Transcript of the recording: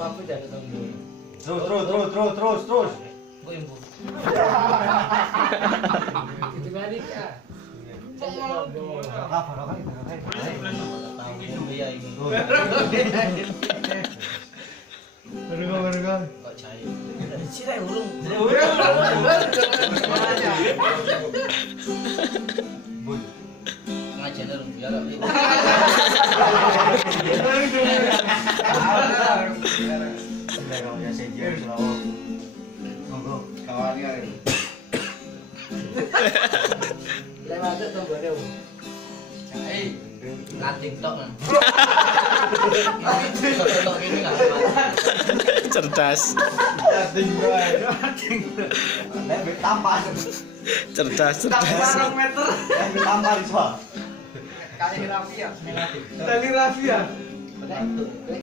Apa dah ketemu. Terus. Bu ibu. Itu balik ya. Kok cair. Sira urung. Ngajen urung biar. Lewat tombone. Cair. Lanting tok kan. Tok ini enggak Cerdas. Cerdas. Barometer. Tali rafia. Betul.